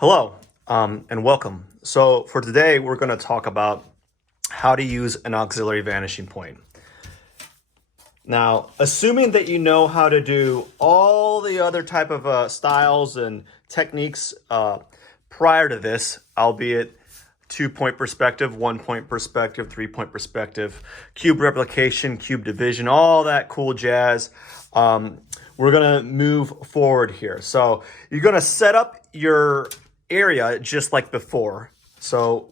Hello, and welcome. So for today, we're going to talk about how to use an auxiliary vanishing point. Now, assuming that you know how to do all the other type of styles and techniques prior to this, albeit 2-point perspective, 1-point perspective, 3-point perspective, cube replication, cube division, all that cool jazz. We're going to move forward here. So you're going to set up your area just like before. So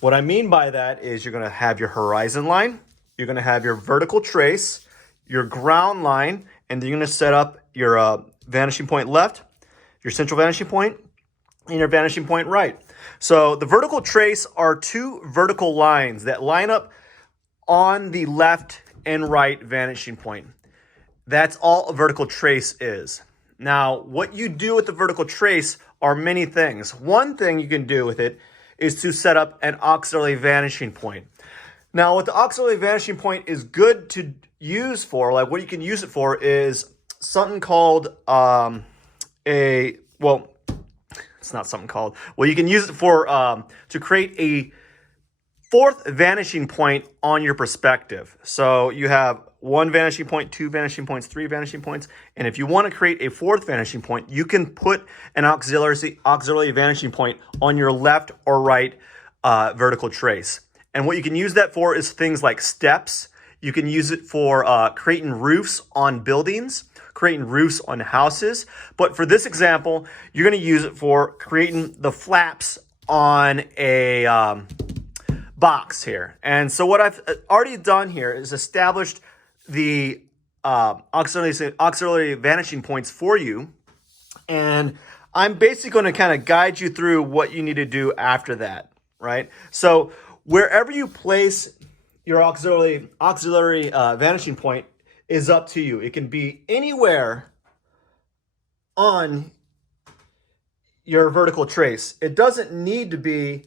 what I mean by that is you're going to have your horizon line, you're going to have your vertical trace, your ground line, and you're going to set up your vanishing point left, your central vanishing point, and your vanishing point right. So the vertical trace are two vertical lines that line up on the left and right vanishing point. That's all a vertical trace is. Now, what you do with the vertical trace are many things. One thing you can do with it is to set up an auxiliary vanishing point. Now, what the auxiliary vanishing point is good to use for, like what you can use it for, is something called it's not something called. Well, you can use it for to create a fourth vanishing point on your perspective. So you have one vanishing point, two vanishing points, three vanishing points. And if you want to create a fourth vanishing point, you can put an auxiliary vanishing point on your left or right vertical trace. And what you can use that for is things like steps. You can use it for creating roofs on buildings, creating roofs on houses. But for this example, you're going to use it for creating the flaps on a box here. And so what I've already done here is established the auxiliary vanishing points for you. And I'm basically going to kind of guide you through what you need to do after that, right? So wherever you place your auxiliary vanishing point is up to you. It can be anywhere on your vertical trace. It doesn't need to be,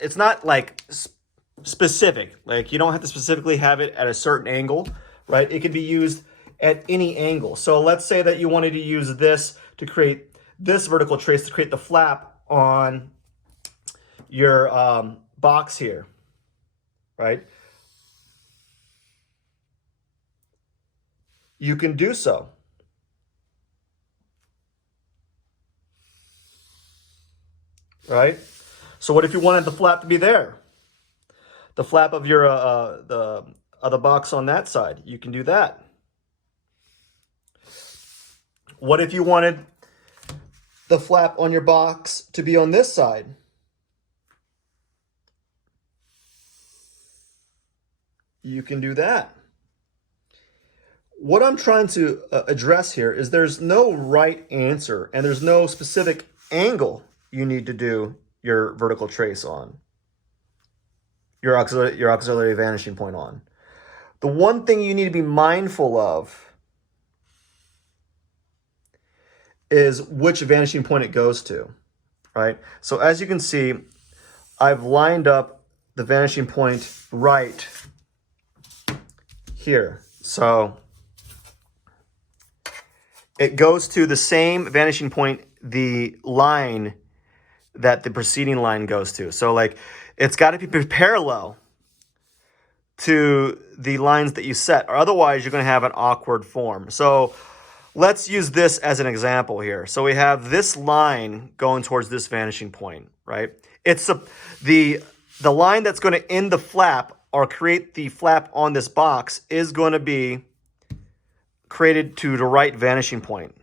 it's not like specific. Like you don't have to specifically have it at a certain angle, right? It can be used at any angle. So let's say that you wanted to use this to create this vertical trace to create the flap on your box here, right? You can do so. Right? So what if you wanted the flap to be there? The flap of your the other box on that side, you can do that. What if you wanted the flap on your box to be on this side? You can do that. What I'm trying to address here is there's no right answer and there's no specific angle you need to do your vertical trace on, your auxiliary vanishing point on. The one thing you need to be mindful of is which vanishing point it goes to, right? So as you can see, I've lined up the vanishing point right here. So it goes to the same vanishing point, the line that the preceding line goes to. So like it's got to be parallel to the lines that you set, or otherwise you're going to have an awkward form. So let's use this as an example here. So we have this line going towards this vanishing point, right? It's the line that's going to end the flap or create the flap on this box is going to be created to the right vanishing point,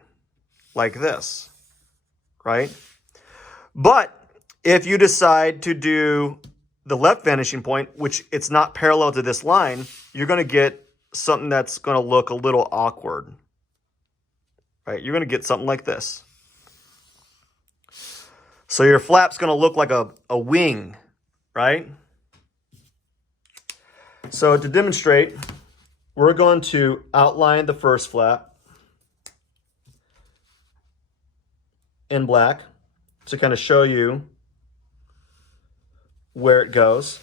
like this, right? But if you decide to do the left vanishing point, which it's not parallel to this line, you're going to get something that's going to look a little awkward, right? You're going to get something like this. So your flap's going to look like a wing, right? So to demonstrate, we're going to outline the first flap in black to kind of show you where it goes.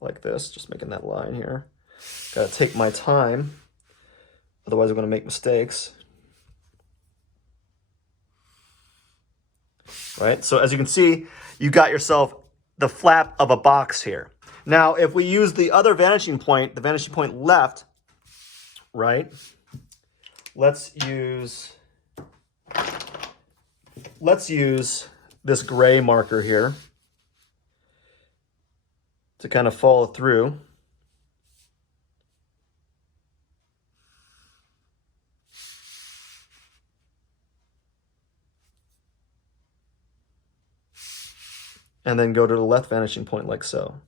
like this, just making that line here. Gotta take my time, otherwise I'm gonna make mistakes. Right, so as you can see, you got yourself the flap of a box here. Now, if we use the other vanishing point, the vanishing point left, right, let's use this gray marker here to kind of follow through. And then go to the left vanishing point like so.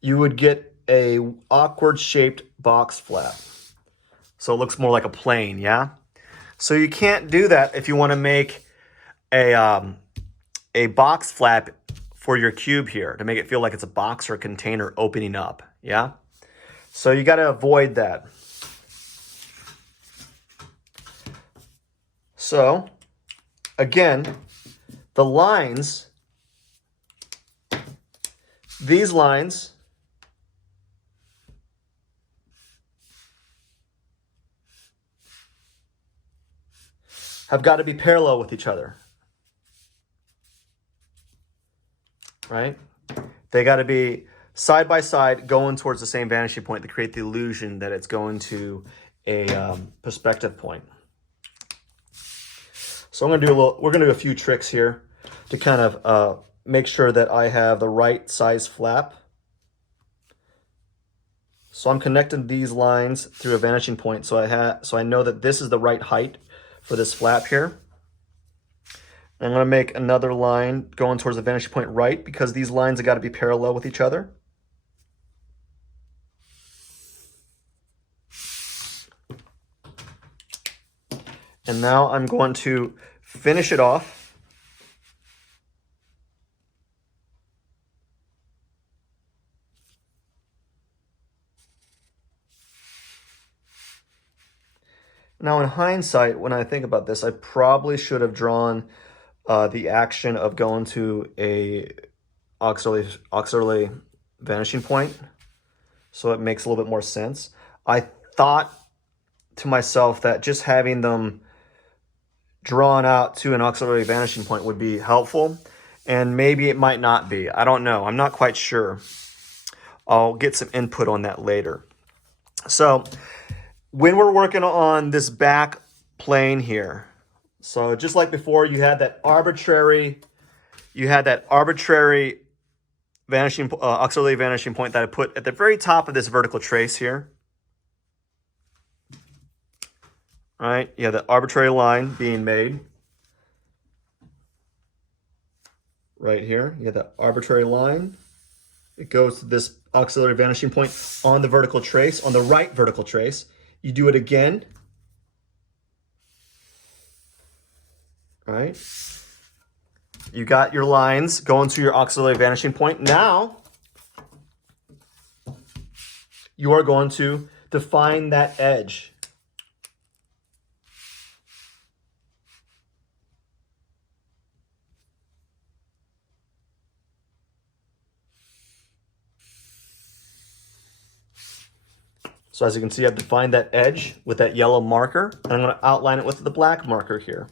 You would get a awkward shaped box flap. So it looks more like a plane, yeah? So you can't do that if you want to make a box flap for your cube here to make it feel like it's a box or a container opening up, yeah? So you got to avoid that. So again, the lines, these lines have got to be parallel with each other, right? They got to be side by side going towards the same vanishing point to create the illusion that it's going to a perspective point. So we're gonna do a few tricks here to kind of make sure that I have the right size flap. So I'm connecting these lines through a vanishing point, so I know that this is the right height for this flap here. I'm going to make another line going towards the vanishing point right, because these lines have got to be parallel with each other. And now I'm going to finish it off. Now in hindsight, when I think about this, I probably should have drawn the action of going to a auxiliary vanishing point, so it makes a little bit more sense. I thought to myself that just having them drawn out to an auxiliary vanishing point would be helpful, and maybe it might not be. I don't know. I'm not quite sure. I'll get some input on that later. So when we're working on this back plane here, so just like before, you had that arbitrary vanishing auxiliary vanishing point that I put at the very top of this vertical trace here. Right? You have the arbitrary line being made right here. You have that arbitrary line. It goes to this auxiliary vanishing point on the vertical trace, on the right vertical trace. You do it again. Right? You got your lines going to your auxiliary vanishing point. Now, you are going to define that edge. So as you can see, I've defined that edge with that yellow marker, and I'm going to outline it with the black marker here.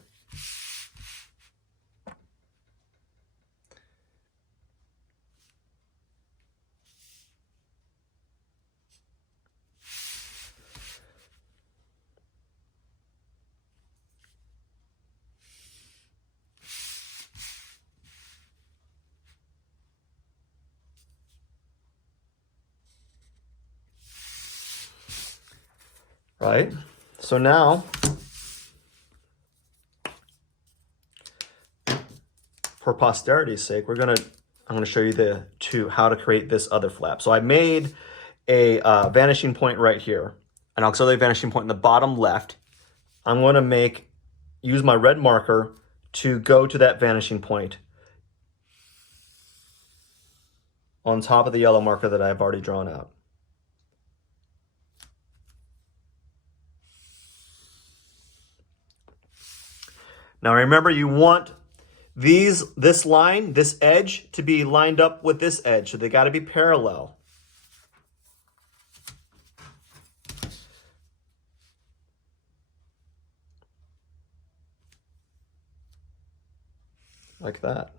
Right? So now, for posterity's sake, I'm going to show you how to create this other flap. So I made a vanishing point right here, an auxiliary vanishing point in the bottom left. I'm going to use my red marker to go to that vanishing point on top of the yellow marker that I've already drawn out. Now remember, you want this line, this edge, to be lined up with this edge. So they got to be parallel. Like that.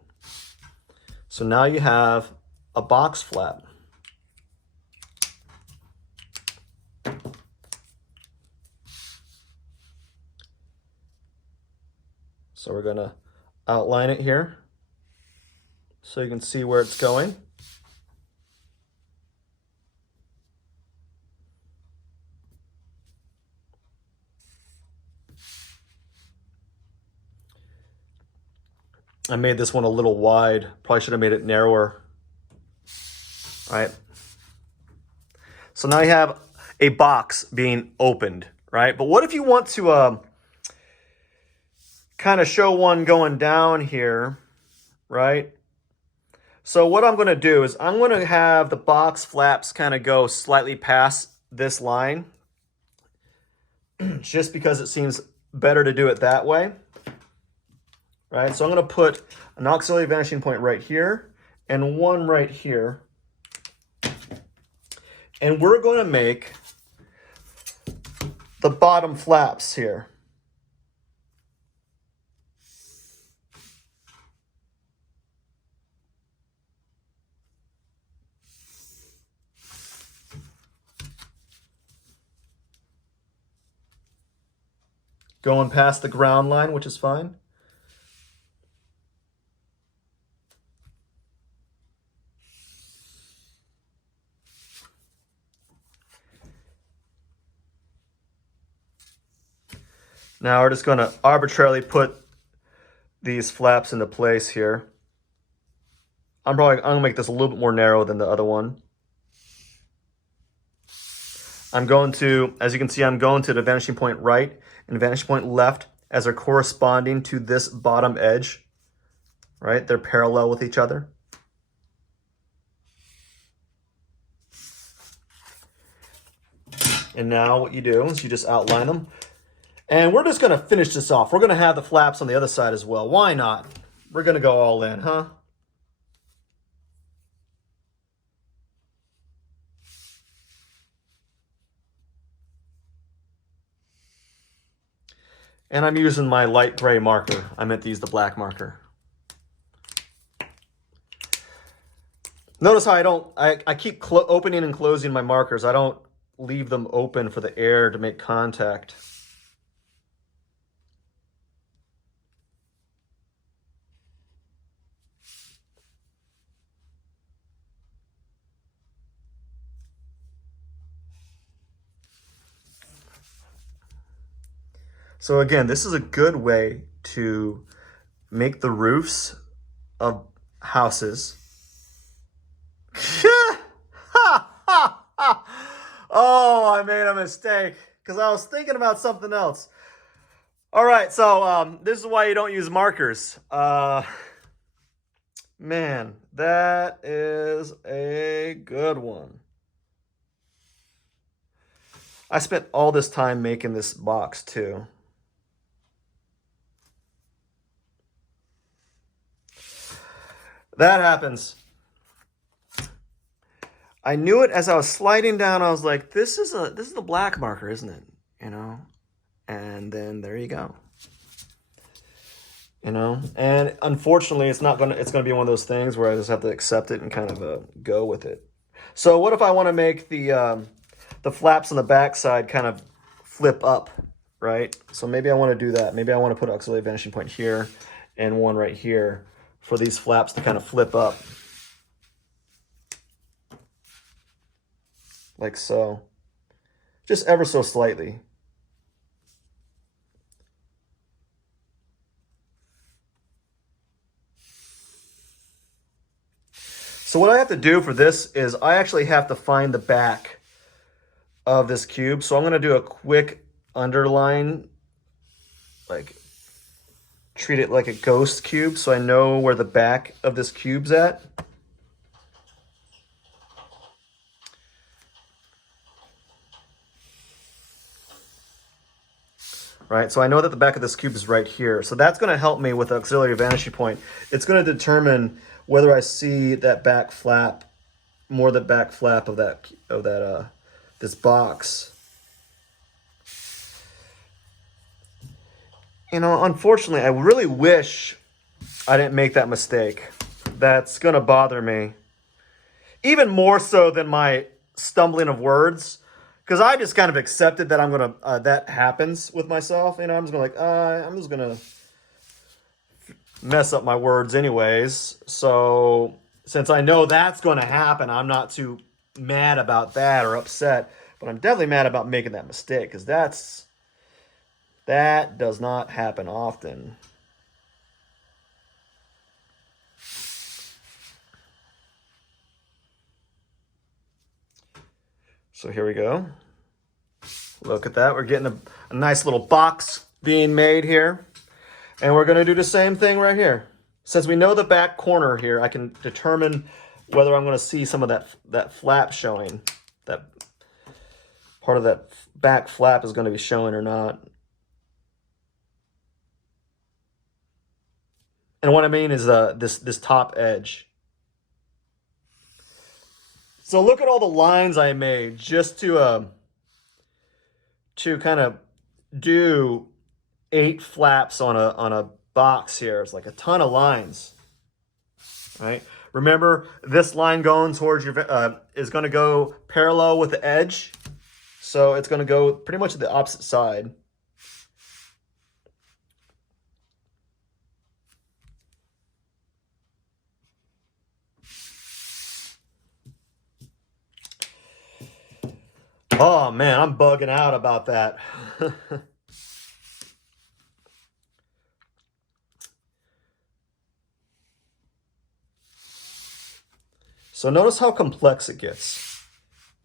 So now you have a box flap. So we're gonna outline it here so you can see where it's going. I made this one a little wide. Probably should have made it narrower. All right. So now you have a box being opened, right? But what if you want to kind of show one going down here, right? So what I'm going to do is I'm going to have the box flaps kind of go slightly past this line, just because it seems better to do it that way. Right, so I'm going to put an auxiliary vanishing point right here and one right here. And we're going to make the bottom flaps here. Going past the ground line, which is fine. Now we're just going to arbitrarily put these flaps into place here. I'm going to make this a little bit more narrow than the other one. I'm going to, as you can see, I'm going to the vanishing point right and vanishing point left as they're corresponding to this bottom edge, right? They're parallel with each other. And now what you do is you just outline them. And we're just going to finish this off. We're going to have the flaps on the other side as well. Why not? We're going to go all in, huh? And I'm using my light gray marker. I meant to use the black marker. Notice how I keep opening and closing my markers. I don't leave them open for the air to make contact. So again, this is a good way to make the roofs of houses. Oh, I made a mistake because I was thinking about something else. All right, so this is why you don't use markers. Man, that is a good one. I spent all this time making this box too. That happens. I knew it as I was sliding down. I was like, this is the black marker, isn't it? You know? And then there you go. You know? And unfortunately, it's gonna be one of those things where I just have to accept it and kind of go with it. So what if I want to make the flaps on the back side kind of flip up, right? So maybe I want to do that. Maybe I want to put an auxiliary vanishing point here and one right here for these flaps to kind of flip up. Like so. Just ever so slightly. So what I have to do for this is I actually have to find the back of this cube. So I'm going to do a quick underline, like treat it like a ghost cube so I know where the back of this cube's at. right? So I know that the back of this cube is right here. So that's going to help me with the auxiliary vanishing point. It's going to determine whether I see that back flap, more the back flap of this box. You know, unfortunately, I really wish I didn't make that mistake. That's going to bother me. Even more so than my stumbling of words. Because I just kind of accepted that I'm going to, that happens with myself. You know, I'm just going to I'm just going to mess up my words anyways. So since I know that's going to happen, I'm not too mad about that or upset. But I'm definitely mad about making that mistake. Because that does not happen often. So here we go. Look at that. We're getting a nice little box being made here. And we're going to do the same thing right here. Since we know the back corner here, I can determine whether I'm going to see some of that flap showing. That part of that back flap is going to be showing or not. And what I mean is this top edge. So look at all the lines I made just to kind of do 8 flaps on a box here. It's like a ton of lines, right? Remember, this line going towards your is going to go parallel with the edge, so it's going to go pretty much to the opposite side. Oh man, I'm bugging out about that. So notice how complex it gets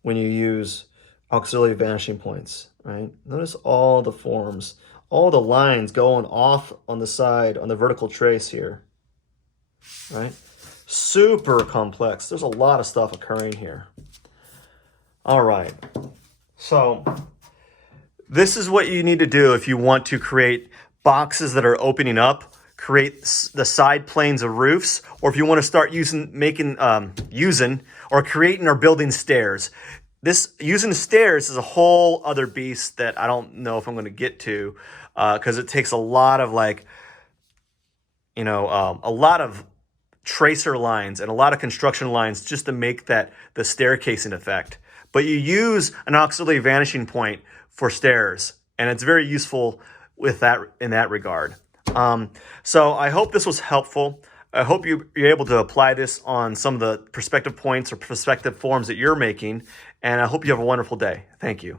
when you use auxiliary vanishing points, right? Notice all the forms, all the lines going off on the side, on the vertical trace here, right? Super complex. There's a lot of stuff occurring here. All right. So this is what you need to do if you want to create boxes that are opening up, create the side planes of roofs, or if you want to start using or creating or building stairs. Using stairs is a whole other beast that I don't know if I'm going to get to, because it takes a lot of a lot of tracer lines and a lot of construction lines just to make the staircasing effect. But you use an auxiliary vanishing point for stairs, and it's very useful with that in that regard. So I hope this was helpful. I hope you're able to apply this on some of the perspective points or perspective forms that you're making, and I hope you have a wonderful day. Thank you.